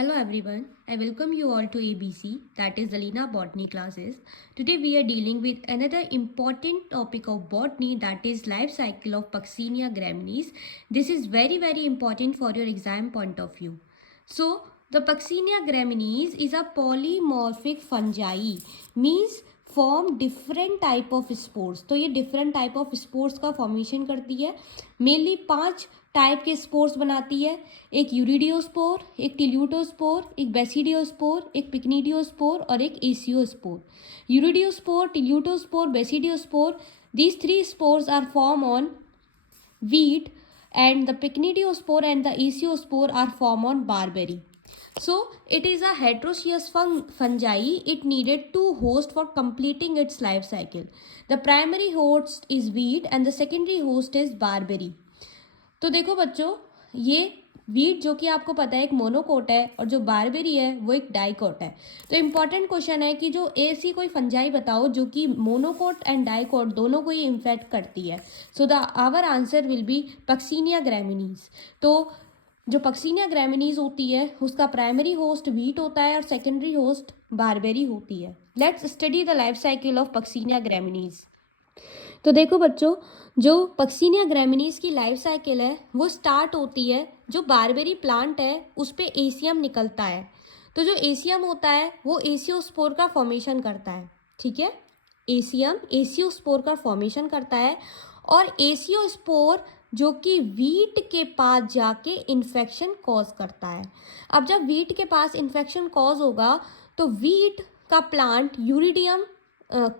Hello everyone, I welcome you all to ABC, that is the Lina Botany classes. Today we are dealing with another important topic of botany, that is life cycle of Puccinia graminis. This is very important for your exam point of view. So the Puccinia graminis is a polymorphic fungi, means form different type of spores. तो ये different type of spores का formation करती है. Mainly 5 type के spores बनाती है. एक urediospore, एक टिल्यूटोस्पोर, एक बेसिडियोस्पोर, एक पिक्निडियोस्पोर और एक aeciospore. Urediospore, teleutospore, basidiospore, these 3 spores are formed on wheat, and the pycnidiospore and the esiospore are formed on barberry. So it is a heterogeneous fungi. It needed 2 hosts for completing its life cycle. The primary host is wheat and the secondary host is barberry. तो देखो बच्चों, ये wheat जो कि आपको पता है एक मोनोकोट है और जो बारबेरी है वो एक डाइकोट है. तो इम्पॉर्टेंट क्वेश्चन है कि जो ऐसी कोई फंजाई बताओ जो कि मोनोकोट एंड डाइकोट दोनों को ही इन्फेक्ट करती है. So the our answer will be Puccinia graminis. तो जो पक्सीनिया ग्रैमिनीज होती है उसका प्राइमरी होस्ट वीट होता है और सेकेंडरी होस्ट बारबेरी होती है. Let's study the life cycle of Puccinia graminis. तो देखो बच्चों, जो पक्सीनिया ग्रैमिनीज की लाइफ साइकिल है वो स्टार्ट होती है जो बारबेरी प्लांट है उस पे एसियम निकलता है. तो जो एसियम होता है वो एसियोस्पोर का फॉर्मेशन करता है. ठीक है, एसियम एसियोस्पोर का फॉर्मेशन करता है और एसियोस्पोर जो कि वीट के पास जाके इन्फेक्शन कॉज करता है. अब जब वीट के पास इन्फेक्शन कॉज होगा तो वीट का प्लांट यूरिडियम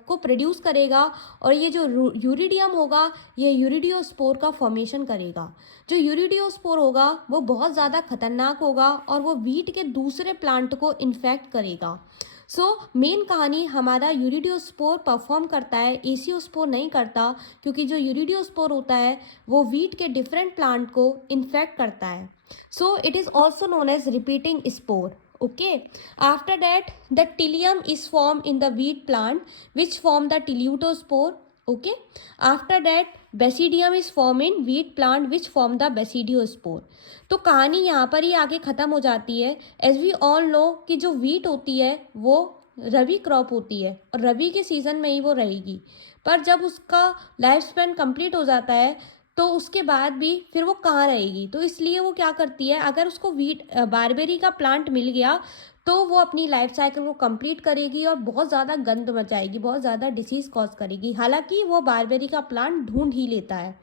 को प्रोड्यूस करेगा और ये जो यूरिडियम होगा ये यूरिडियोस्पोर का फॉर्मेशन करेगा. जो यूरिडियोस्पोर होगा वो बहुत ज़्यादा खतरनाक होगा और वो वीट के दूसरे प्लांट को इन्फेक्ट करेगा. सो मेन कहानी हमारा यूरिडियोस्पोर परफॉर्म करता है, एसियोस्पोर नहीं करता, क्योंकि जो यूरिडियोस्पोर होता है वो वीट के डिफरेंट प्लांट को इन्फेक्ट करता है. So it is also known as repeating spore. Okay, after that the tilium is formed in the wheat plant which form the tilutospore. Okay, after that basidium is formed in wheat plant which form the basidiospore. तो कहानी यहाँ पर ही आगे ख़त्म हो जाती है. As we all know कि जो वीट होती है वो रबी क्रॉप होती है और रबी के सीज़न में ही वो रहेगी, पर जब उसका लाइफ स्पैन कंप्लीट हो जाता है तो उसके बाद भी फिर वो कहाँ रहेगी. तो इसलिए वो क्या करती है, अगर उसको वीट बारबेरी का प्लांट मिल गया तो वो अपनी लाइफ साइकिल को कंप्लीट करेगी और बहुत ज़्यादा गंद मचाएगी, बहुत ज़्यादा डिसीज़ कॉज करेगी. हालांकि वो बारबेरी का प्लांट ढूंढ ही लेता है.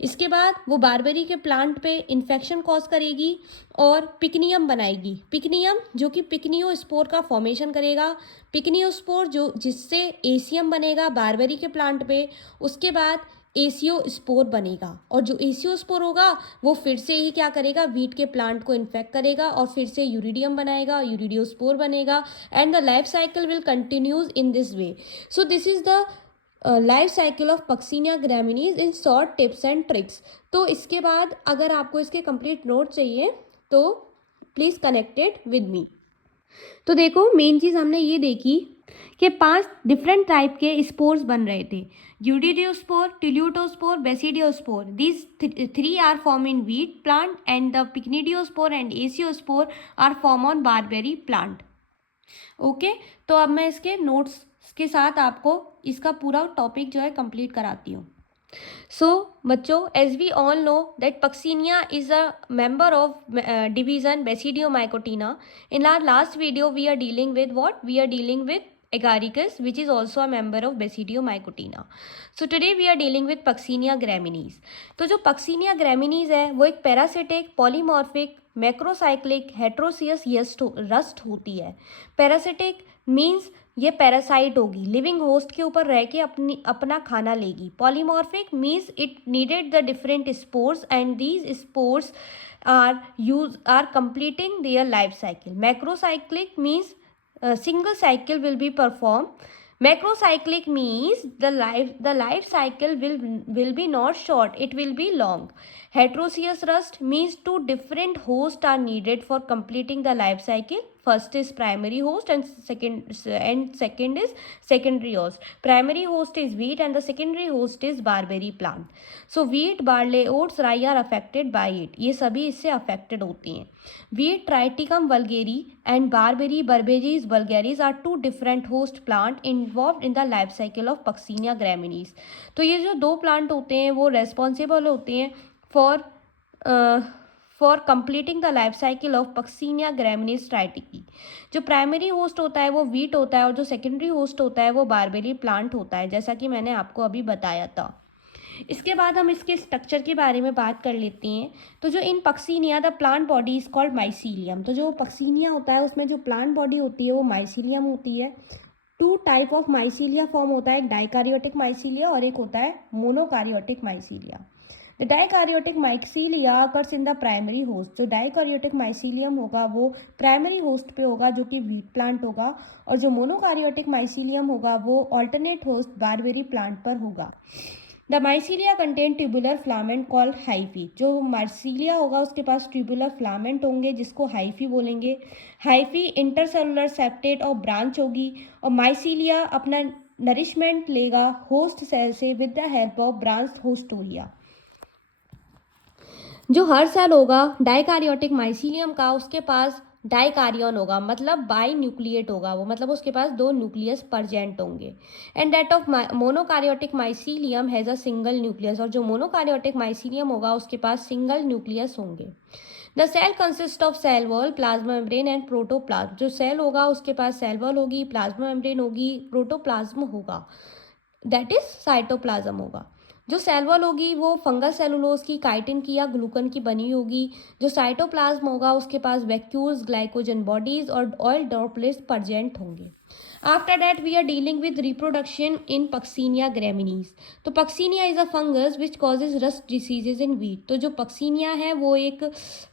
इसके बाद वो बारबेरी के प्लांट पे इन्फेक्शन कॉज करेगी और पिकनियम बनाएगी. पिकनियम जो कि पिकनियोस्पोर का फॉर्मेशन करेगा. पिकनियोस्पोर जो जिससे एसियम बनेगा बारबेरी के प्लांट पे. उसके बाद एसियोस्पोर बनेगा और जो एसियोस्पोर होगा वो फिर से ही क्या करेगा, वीट के प्लांट को इन्फेक्ट करेगा और फिर से यूरिडियम बनाएगा, यूरिडियोस्पोर बनेगा, and the life cycle will continues in this way. So this is the life cycle of Puccinia graminis in short tips and tricks. तो इसके बाद अगर आपको इसके कंप्लीट नोट चाहिए तो प्लीज़ कनेक्टेड विद मी. तो देखो, मेन चीज़ हमने ये देखी कि 5 डिफरेंट टाइप के स्पोर्स बन रहे थे. Urediospore, teleutospore, basidiospore. These 3 are form in wheat plant and the pycnidiospore and aeciospore are form on barberry plant. Okay, तो अब मैं इसके नोट्स के साथ आपको इसका पूरा टॉपिक जो है कंप्लीट कराती हूँ. So बच्चों, as we all know that Puccinia is a member of division Basidiomycotina. In our last video we are dealing with what? We are dealing with Agaricus, which is also a member of Basidiomycotina. So today we are dealing with Puccinia graminis. तो जो Puccinia graminis है वो एक parasitic, polymorphic, macrocyclic, heteroecious rust होती है. Parasitic means ये parasite होगी, living host के ऊपर रह के अपना खाना लेगी. Polymorphic means it needed the different spores and these spores are completing their life cycle. Macrocyclic means single cycle will be performed. Macrocyclic means the life cycle will be not short, it will be long. Heterogeneous rust means two different hosts are needed for completing the life cycle. First is primary host and second is secondary host. Primary host is wheat and the secondary host is barberry plant. So wheat, barley, oats, rye are affected by it. ये सभी इससे affected होती हैं. Wheat, Triticum vulgare and Barberry, Barbages vulgaris are two different host plant involved in the life cycle of Puccinia gramineae. तो ये जो दो plant होते हैं वो रेस्पॉन्सिबल होते हैं for completing the life cycle of Puccinia graminis tritici. जो प्राइमरी होस्ट होता है वो वीट होता है और जो सेकेंडरी होस्ट होता है वो बारबेरी प्लांट होता है, जैसा कि मैंने आपको अभी बताया था. इसके बाद हम इसके स्ट्रक्चर के बारे में बात कर लेते हैं. तो जो in Puccinia the plant body is called mycelium. तो जो पक्सीनिया होता है उसमें जो प्लांट बॉडी होती है वो माइसीलियम होती है. Two type of mycelia form होता है, एक डाइकारियोटिक माइसीलिया और एक होता है monokaryotic mycelia. The dikaryotic mycelia occurs in the primary host. जो डाइकारियोटिक माइसीलियम होगा वो प्राइमरी होस्ट पे होगा जो कि वीट प्लांट होगा, और जो मोनोकारियोटिक माइसीलियम होगा वो ऑल्टरनेट होस्ट बारबेरी प्लांट पर होगा. The mycelia contain tubular filament called hyphae. जो माइसीलिया होगा उसके पास ट्यूबुलर फिलामेंट होंगे जिसको हाइफी बोलेंगे. हाइफी इंटरसेलुलर सेप्टेट और ब्रांच होगी, और माइसीलिया अपना नरिशमेंट लेगा होस्ट सेल से with the help of branch होस्टोरिया. जो हर सेल होगा डाइकारियोटिक माइसीलियम का उसके पास डाइकारियन होगा, मतलब बाई न्यूक्लिएट होगा वो, मतलब उसके पास दो न्यूक्लियस प्रेजेंट होंगे. And that of monokaryotic mycelium has a single nucleus. और जो मोनोकारियोटिक माइसीलियम होगा उसके पास सिंगल न्यूक्लियस होंगे. The cell consist of cell wall, plasma membrane and protoplasm. जो सेल होगा उसके पास सेल वॉल होगी, प्लाज्मा मेम्ब्रेन होगी, प्रोटोप्लाज्म होगा, दैट इज साइटोप्लाज्म होगा. जो सेल वॉल होगी वो फंगल सेलुलोज की, काइटिन की या ग्लूकन की बनी होगी. जो साइटोप्लाज्म होगा उसके पास वैक्यूल्स, ग्लाइकोजन बॉडीज और ऑयल ड्रॉपलेट्स प्रेजेंट होंगे. After that we are dealing with reproduction in Puccinia graminis. तो Puccinia is a fungus which causes rust diseases in wheat. तो जो पक्सीनिया है वो एक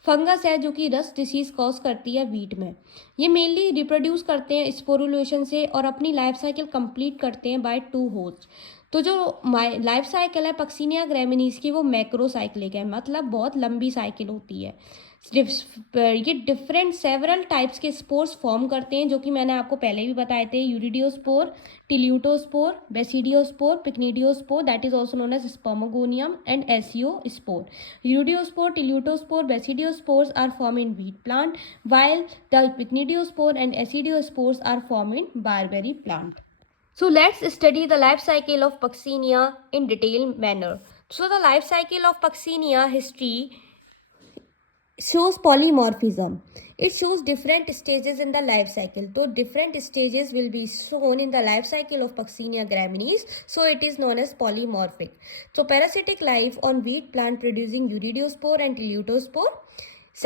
फंगस है जो कि रस्ट डिसीज कॉज करती है वीट में. ये मेनली रिप्रोड्यूस करते हैं स्पोरुलेशन से और अपनी लाइफ साइकिल कंप्लीट करते हैं बाय टू होस्ट. तो जो लाइफ साइकिल है पक्सीनिया ग्रैमिनीज की वो मैक्रोसाइक्लिक है, मतलब बहुत लंबी साइकिल होती है. ये डिफरेंट सेवरल टाइप्स के स्पोर्स फॉर्म करते हैं जो कि मैंने आपको पहले भी बताए थे. Urediospore, teleutospore, basidiospore, pycnidiospore, that is also known as spermogonium, and aeciospore. Urediospore, teleutospore, basidiospores are form in wheat plant, while the pycnidiospore and acidiospores are formed in barberry plant. So let's study the life cycle of Puccinia in detailed manner. So the life cycle of Puccinia history shows polymorphism. It shows different stages in the life cycle. So different stages will be shown in the life cycle of Puccinia gramineae. So it is known as polymorphic. So parasitic life on wheat plant producing euridiospore and tilutospore.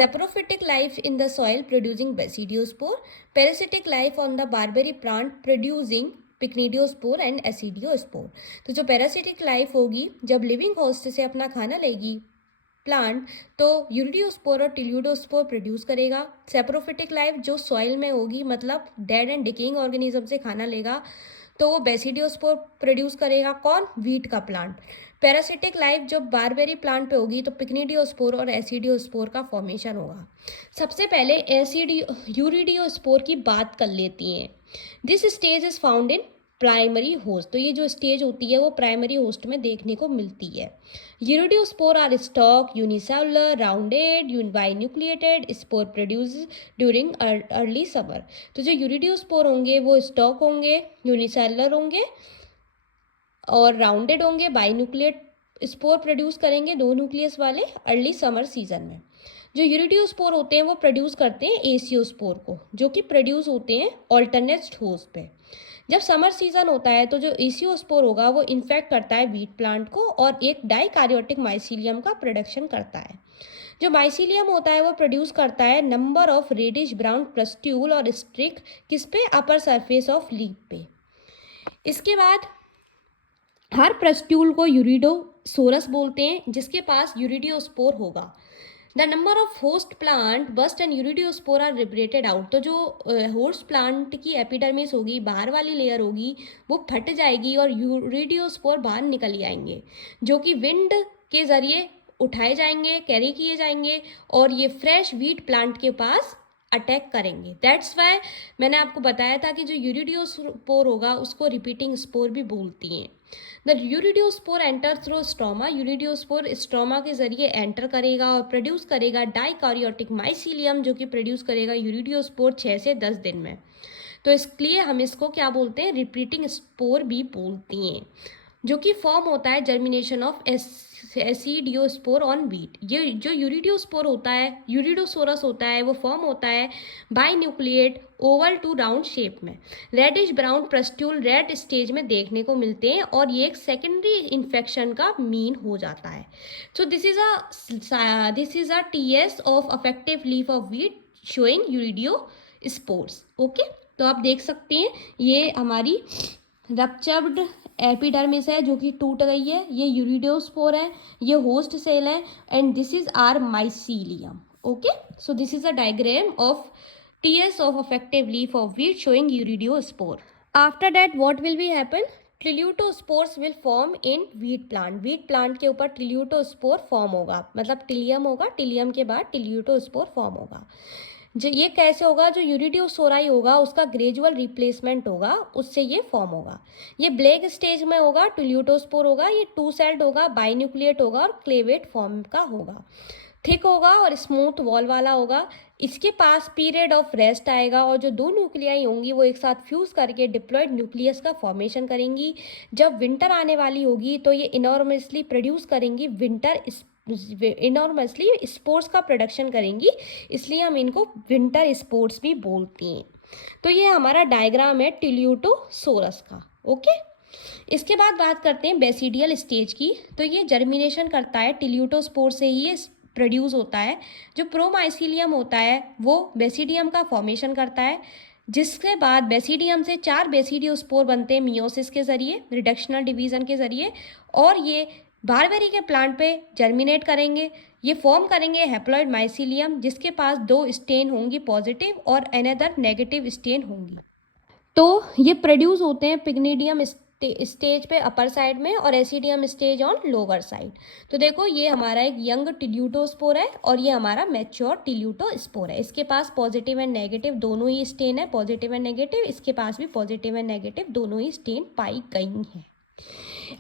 Saprophytic life in the soil producing basidiospore. Parasitic life on the barberry plant producing pycnidiospore and aecidiospore. तो जो parasitic life होगी जब living host से अपना खाना लेगी plant तो urediospore और टिल्यूडोस्पोर प्रोड्यूस करेगा. सेप्रोफिटिक लाइफ जो सॉइल में होगी, मतलब डेड एंड डिकेइंग ऑर्गेनिज्म से खाना लेगा, तो वो बेसिडियोस्पोर प्रोड्यूस करेगा. कौन? वीट का प्लांट. पैरासिटिक लाइफ जो बारबेरी प्लांट पे होगी तो पिक्निडियोस्पोर और एसिडियोस्पोर का फॉर्मेशन होगा. सबसे पहले यूरिडियोस्पोर की बात कर लेती हैं. This stage is found in primary host. तो ये जो स्टेज होती है वो प्राइमरी होस्ट में देखने को मिलती है. Urediospore are stalk, unicellular, rounded, binucleated. Spore produce during early summer. तो जो यूरिडियोस्पोर होंगे वो स्टॉक होंगे, यूनिसेलुलर होंगे और राउंडेड होंगे. बाइन्यूक्लिएट स्पोर प्रोड्यूस करेंगे, दो न्यूक्लियस वाले, अर्ली समर सीजन में. जो यूरिडियोस्पोर होते हैं वो प्रोड्यूस करते हैं एसियोस्पोर को, जो कि प्रोड्यूस होते हैं ऑल्टरनेट होस्ट पे. जब समर सीजन होता है तो जो एसियोस्पोर होगा वो इन्फेक्ट करता है वीट प्लांट को और एक डाइकारियोटिक माइसीलियम का प्रोडक्शन करता है. जो माइसीलियम होता है वो प्रोड्यूस करता है नंबर ऑफ रेडिश ब्राउन प्रस्ट्यूल और स्ट्रिक, किस पे? अपर सरफेस ऑफ लीफ पे. इसके बाद हर प्रस्ट्यूल को यूरिडोसोरस बोलते हैं जिसके पास यूरिडियोस्पोर होगा. The number of host plant burst and urediospore are liberated out. तो जो होस्ट प्लांट की एपिडर्मिस होगी, बाहर वाली लेयर होगी, वो फट जाएगी और यूरिडियोस्पोर बाहर निकल आएंगे जो कि विंड के जरिए उठाए जाएंगे, कैरी किए जाएंगे और ये फ्रेश व्हीट प्लांट के पास अटैक करेंगे। दैट्स वाई मैंने आपको बताया था कि जो यूरिडियोस्पोर होगा उसको रिपीटिंग स्पोर भी बोलती हैं। The urediospore enter through stroma, urediospore stroma के जरिए एंटर करेगा और प्रोड्यूस करेगा डाइकार्योटिक माइसीलियम, जो कि प्रोड्यूस करेगा यूरिडियोस्पोर 6 से 10 दिन में। तो इसलिए हम इसको क्या बोलते हैं, रिपीटिंग स्पोर भी बोलती हैं, जो कि फॉर्म होता है जर्मिनेशन ऑफ एसिडियोस्पोर ऑन व्हीट। ये जो यूरिडियोस्पोर होता है, यूरिडोसोरस होता है, वो फॉर्म होता है binucleate oval to round shape में। Reddish brown pustule red stage में देखने को मिलते हैं और ये एक सेकेंडरी इन्फेक्शन का मीन हो जाता है। So this is a TS of affective leaf of wheat showing urediospores. Okay, तो आप देख सकते हैं ये हमारी रप्चर्ड एपिडर्मिस है जो कि टूट गई है, ये यूरिडियोस्पोर है, ये होस्ट सेल है, and this is our mycelium. Okay, so this is a diagram of TS of affective leaf of wheat showing urediospore. After that what will be happen, teleutospores will form in wheat plant. Wheat plant के ऊपर ट्रिल्यूटोस्पोर form होगा, मतलब टिलियम होगा, टिलियम के बाद ट्रिल्यूटोस्पोर form होगा। जो ये कैसे होगा, जो यूरिडियोसोराई होगा उसका ग्रेजुअल रिप्लेसमेंट होगा, उससे ये फॉर्म होगा। ये ब्लैक स्टेज में होगा, ट्यूल्यूटोस्पोर होगा, ये 2 सेल्ड होगा, बाइन्यूक्लिएट होगा और क्लेवेट फॉर्म का होगा, थिक होगा और स्मूथ वॉल वाला होगा। इसके पास पीरियड ऑफ रेस्ट आएगा और जो 2 न्यूक्लियाई होंगी वो एक साथ फ्यूज करके डिप्लॉयड न्यूक्लियस का फॉर्मेशन करेंगी। जब विंटर आने वाली होगी तो ये इनॉर्मसली प्रोड्यूस करेंगी इनॉर्मसली स्पोर्स का प्रोडक्शन करेंगी, इसलिए हम इनको विंटर स्पोर्स भी बोलती हैं। तो ये हमारा डायग्राम है टिल्यूटोसोरस का। ओके, इसके बाद बात करते हैं बेसिडियल स्टेज की। तो ये जर्मिनेशन करता है, टिल्यूटोस्पोर से ही ये प्रोड्यूस होता है। जो प्रोमाइसीलियम होता है वो बेसिडियम का फॉर्मेशन करता है, जिसके बाद बेसिडियम से 4 बेसिडियोस्पोर बनते हैं मियोसिस के जरिए, रिडक्शनल डिवीजन के जरिए, और ये बारबेरी के प्लांट पे जर्मिनेट करेंगे। ये फॉर्म करेंगे हैप्लॉइड माइसीलियम, जिसके पास 2 स्टेन होंगी पॉजिटिव और अनदर नेगेटिव स्टेन होंगी। तो ये प्रोड्यूस होते हैं पिग्नीडियम स्टेज पे अपर साइड में और एसिडियम स्टेज ऑन लोअर साइड। तो देखो ये हमारा एक यंग टिल्यूटोस्पोर है और ये हमारा मैच्योर टिल्यूटोस्पोर है। इसके पास पॉजिटिव एंड नेगेटिव दोनों ही स्टेन है, पॉजिटिव एंड नेगेटिव, इसके पास भी पॉजिटिव एंड नेगेटिव दोनों ही स्टेन पाई गई हैं।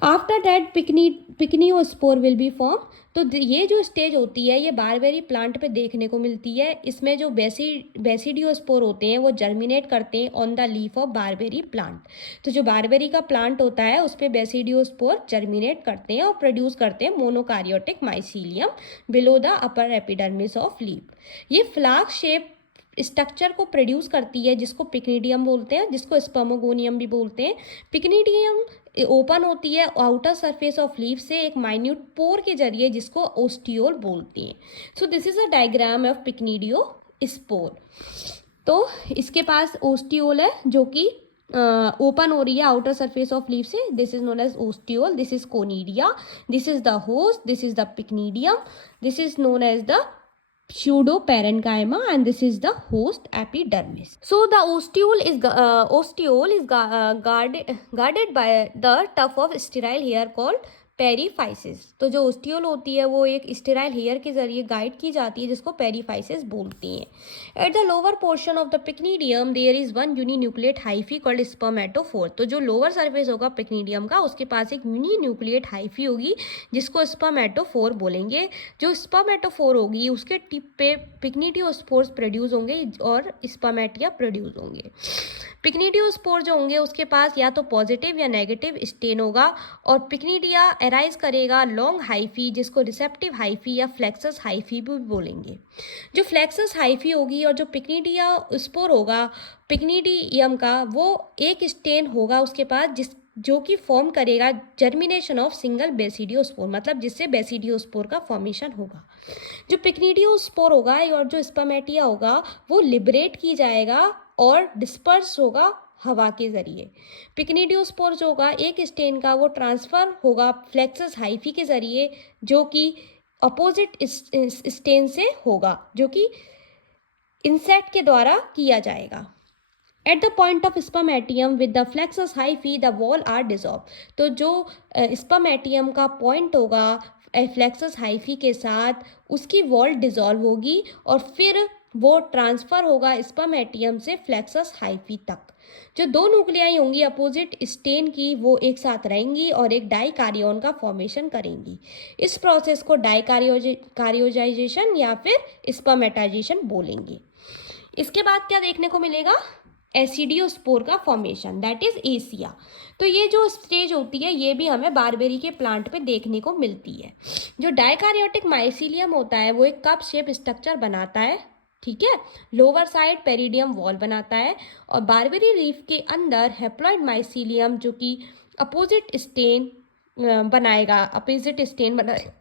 After that pycniospore will be form. तो ये जो स्टेज होती है ये बारबेरी प्लांट पे देखने को मिलती है। इसमें जो बेसिडियोस्पोर होते हैं वो जर्मिनेट करते हैं on the leaf of barberry plant. तो जो बारबेरी का प्लांट होता है उस पर बेसिडियोस्पोर जर्मिनेट करते हैं और प्रोड्यूस करते हैं monokaryotic mycelium below the upper epidermis of leaf. ये फ्लास्क शेप स्ट्रक्चर को प्रोड्यूस करती है, जिसको पिक्निडियम बोलते हैं, जिसको स्पर्मोगोनियम भी बोलते हैं। पिक्निडियम ओपन होती है आउटर सरफेस ऑफ लीफ से एक माइन्यूट पोर के जरिए, जिसको ओस्टियोल बोलते हैं। So this is a diagram of pycnidiospore. तो इसके पास ओस्टियोल है जो कि ओपन हो रही है आउटर सरफेस ऑफ लीफ से, this is known as ostiole, this is conidia, this is the host, this is the pycnidium, this is known as the pseudoparenchyma, and this is the host epidermis. So the ostiole is guarded by the tuft of sterile hair called पेरीफाइसिस। तो जो ostiole होती है वो एक sterile hair के जरिए guide की जाती है, जिसको पेरीफाइसिस बोलती हैं। At the lower portion of the pycnidium there is one uninucleate hyphae called spermatophore. तो जो लोअर सरफेस होगा पिक्नीडियम का उसके पास एक यूनिन्यूक्लिएट हाइफी होगी, जिसको स्पर्मेटोफोर बोलेंगे। जो स्पर्मेटोफोर होगी उसके टिप पे पिक्नीडियोस्पोर्स प्रोड्यूस होंगे और स्पर्मेटिया प्रोड्यूस होंगे। पिक्नीडियोस्पोर जो होंगे उसके पास या तो पॉजिटिव या नेगेटिव स्टेन होगा और पिक्नीडिया एराइज करेगा लॉन्ग हाइफी, जिसको रिसेप्टिव हाइफी या फ्लेक्सस हाइफी भी बोलेंगे। जो फ्लेक्सस हाइफी होगी और जो पिक्नीडिया स्पोर होगा पिक्नीडियम का, वो एक स्टेन होगा उसके पास जो कि फॉर्म करेगा जर्मिनेशन ऑफ सिंगल बेसिडियोस्पोर, मतलब जिससे बेसिडियोस्पोर का फॉर्मेशन होगा। जो पिक्नीडियोस्पोर होगा और जो स्पर्मेटिया होगा वो लिबरेट की जाएगा और डिस्पर्स होगा हवा के जरिए। पिक्नीडियोस्पोर जो होगा एक स्टेन का वो ट्रांसफर होगा फ्लेक्सस हाइफी के जरिए, जो कि अपोजिट स्टेन से होगा, जो कि इंसेक्ट के द्वारा किया जाएगा। At the point of spermatium with the flexuous hyphae the wall are dissolve. तो जो स्पर्मेटियम का पॉइंट होगा फ्लेक्सस हाइफी के साथ उसकी वॉल डिसॉल्व होगी और फिर वो ट्रांसफ़र होगा स्पर्मेटियम से फ्लेक्सस हाइफी तक। जो दो न्यूक्लियाई होंगी अपोजिट स्टेन की वो एक साथ रहेंगी और एक डाइकार्योन का फॉर्मेशन करेंगी। इस प्रोसेस को डाइकार्योजाइजेशन या फिर स्पर्मेटाइजेशन बोलेंगे। इसके बाद क्या देखने को मिलेगा, एसिडियोस्पोर का फॉर्मेशन, दैट इज एसिया। तो ये जो स्टेज होती है ये भी हमें बारबेरी के प्लांट पे देखने को मिलती है। जो डाइकार्योटिक माइसीलियम होता है वो एक कप शेप स्ट्रक्चर बनाता है, ठीक है, लोअर साइड पेरिडियम वॉल बनाता है और बारबेरी लीफ के अंदर हेप्लॉइड माइसीलियम जो कि अपोजिट स्टेन बनाएगा,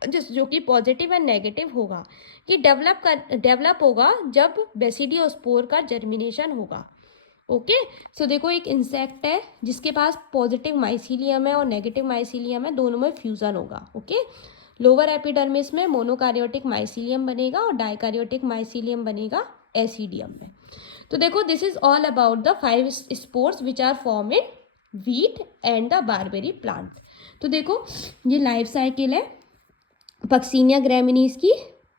जो कि पॉजिटिव एंड नेगेटिव होगा। ये डेवलप होगा जब बेसिडियोस्पोर का जर्मिनेशन होगा। ओके, सो देखो एक इंसेक्ट है जिसके पास पॉजिटिव माइसीलियम है और नेगेटिव माइसीलियम है, दोनों में फ्यूजन होगा। ओके, लोअर एपिडर्मिस में मोनोकार्योटिक माइसीलियम बनेगा और डाइकार्योटिक माइसीलियम बनेगा एसिडियम में। तो देखो this is all about the 5 spores which are form in wheat and the barberry plant. तो देखो ये लाइफ साइकिल है पक्सीनिया ग्रैमिनीज की।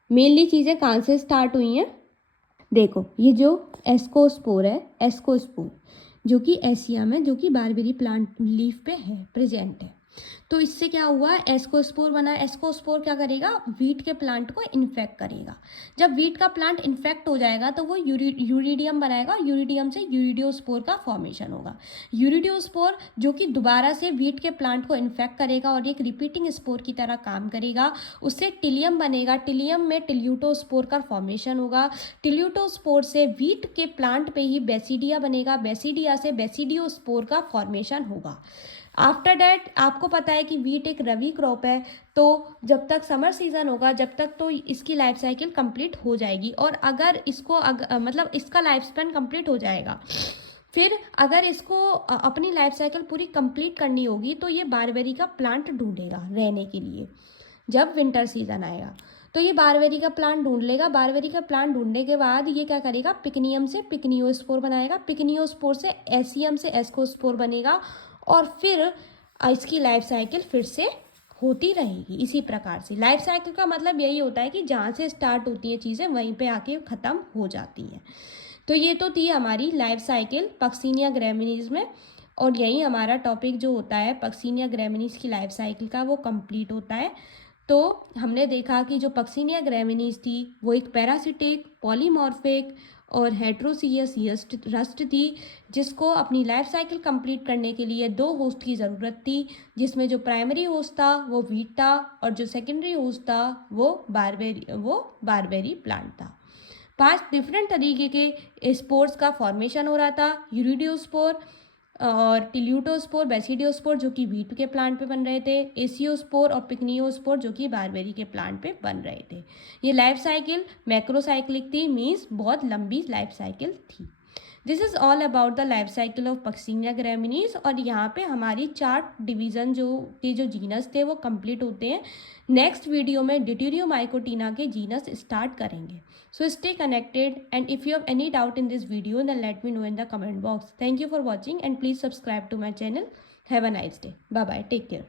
मेनली चीज़ें कहाँ से स्टार्ट हुई हैं, देखो ये जो एस्कोस्पोर है, एस्कोस्पोर जो कि एसिया में, जो कि बारबेरी प्लांट लीफ पे है, प्रेजेंट है। तो इससे क्या हुआ, एस्कोस्पोर बना। एस्कोस्पोर क्या करेगा, वीट के प्लांट को इन्फेक्ट करेगा। जब वीट का प्लांट इन्फेक्ट हो जाएगा तो वो यूरिडियम बनाएगा, यूरिडियम से यूरिडियोस्पोर का फॉर्मेशन होगा। यूरिडियोस्पोर जो कि दोबारा से वीट के प्लांट को इन्फेक्ट करेगा और एक रिपीटिंग स्पोर की तरह काम करेगा। उससे टिलियम बनेगा, टिलियम में टिल्यूटोस्पोर का फॉर्मेशन होगा। टिल्यूटोस्पोर से वीट के प्लांट पे ही बेसिडिया बनेगा, बेसिडिया से बेसिडियोस्पोर का फॉर्मेशन होगा। आफ्टर डैट आपको पता है कि वीट एक रबी क्रॉप है, तो जब तक समर सीजन होगा जब तक तो इसकी लाइफ साइकिल कंप्लीट हो जाएगी। और अगर इसको मतलब इसका लाइफ स्पैन कंप्लीट हो जाएगा, फिर अगर इसको अपनी लाइफ साइकिल पूरी कंप्लीट करनी होगी तो ये बारबेरी का प्लांट ढूंढेगा रहने के लिए। जब विंटर सीजन आएगा तो ये बारबेरी का प्लांट ढूंढ लेगा। बारबेरी का प्लांट ढूंढने के बाद ये क्या करेगा, पिकनियम से पिकनियोस्पोर बनाएगा, पिकनियोस्पोर से एसियम से एस्कोस्पोर बनेगा और फिर इसकी लाइफ साइकिल फिर से होती रहेगी। इसी प्रकार से लाइफ साइकिल का मतलब यही होता है कि जहाँ से स्टार्ट होती हैं चीज़ें वहीं पे आके ख़त्म हो जाती हैं। तो ये तो थी हमारी लाइफ साइकिल पक्सीनिया ग्रैमिनीज में, और यही हमारा टॉपिक जो होता है पक्सीनिया ग्रैमिनीज की लाइफ साइकिल का वो कंप्लीट होता है। तो हमने देखा कि जो पक्सीनिया ग्रैमिनीज थी वो एक पैरासिटिक, पॉलीमॉर्फिक और हेट्रोसियस रस्ट थी, जिसको अपनी लाइफ साइकिल कंप्लीट करने के लिए 2 होस्ट की ज़रूरत थी, जिसमें जो प्राइमरी होस्ट था वो वीट था और जो सेकेंडरी होस्ट था वो बारबेरी प्लांट था। 5 डिफरेंट तरीके के स्पोर्स का फॉर्मेशन हो रहा था, यूरिडियोस्पोर और टिल्यूटोस्पोर, बेसिडियोस्पोर जो कि वीट के प्लांट पे बन रहे थे, एसियोस्पोर और पिकनियोस्पोर जो कि बारबेरी के प्लांट पे बन रहे थे। ये लाइफ साइकिल मैक्रोसाइक्लिक थी, मीन्स बहुत लंबी लाइफ साइकिल थी। This is all about the life cycle of Puccinia graminis. और यहाँ पे हमारी 4 डिवीज़न जो जीनस थे वो कंप्लीट होते हैं। नेक्स्ट वीडियो में डिट्यूरियोमाइकोटिना के जीनस स्टार्ट करेंगे। So stay connected and if you have any doubt in this video then let me know in the comment box. Thank you for watching and please subscribe to my channel. Have a nice day. Bye bye. Take care.